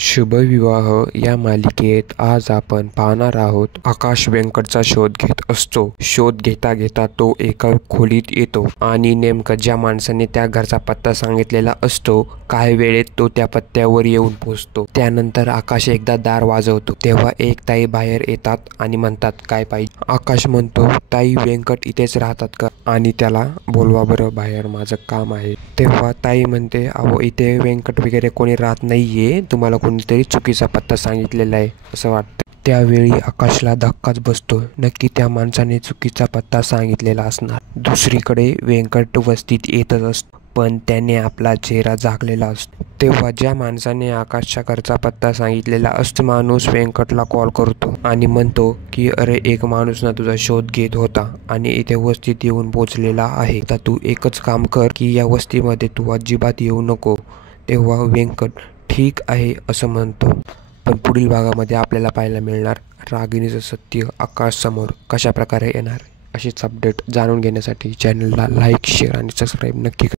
शुभविवाह या मालिकेत आज आपण पाहणार आहोत आकाश व्यंकटचा शोध घेत असतो। शोध घेता घेता तो एका खोलीत येतो आणि नेमकं ज्या माणसाने त्या घरचा पत्ता सांगितलेला असतो काही वेळेत तो त्या पत्त्यावर येऊन पोहोचतो। त्यानंतर आकाश एकदा दार वाजवतो तेव्हा एक ताई बाहेर येतात आणि म्हणतात, काय पाहिजे? आकाश म्हणतो, ताई व्यंकट इथेच राहतात का? आणि त्याला बोलवा बरं बाहेर, माझं काम आहे। तेव्हा ताई म्हणते, अहो इथे व्यंकट वगैरे कोणी राहत नाहीये, तुम्हाला कोणीतरी चुकीचा पत्ता सांगितलेला आहे असं वाटतं। त्यावेळी आकाशला धक्काच बसतो, नक्की त्या माणसाने चुकीचा पत्ता सांगितलेला असणार। दुसरीकडे व्यंकट वस्तीत येतच असतो पण त्याने आपला चेहरा झाकलेला असतो। तेव्हा ज्या माणसाने आकाशच्या घरचा पत्ता सांगितलेला असतो माणूस व्यंकटला कॉल करतो आणि म्हणतो की अरे एक माणूस ना तुझा शोध घेत होता आणि इथे वस्तीत येऊन पोचलेला आहे, तर तू एकच काम कर की या वस्तीमध्ये तू अजिबात येऊ नको। तेव्हा व्यंकट ठीक आहे असं म्हणतो, पण पुढील भागामध्ये आपल्याला पाहायला मिळणार रागिणीचं सत्य आकाशसमोर कशा प्रकारे येणार। अशीच अपडेट जाणून घेण्यासाठी चॅनलला लाईक, शेअर आणि सबस्क्राईब नक्की करा।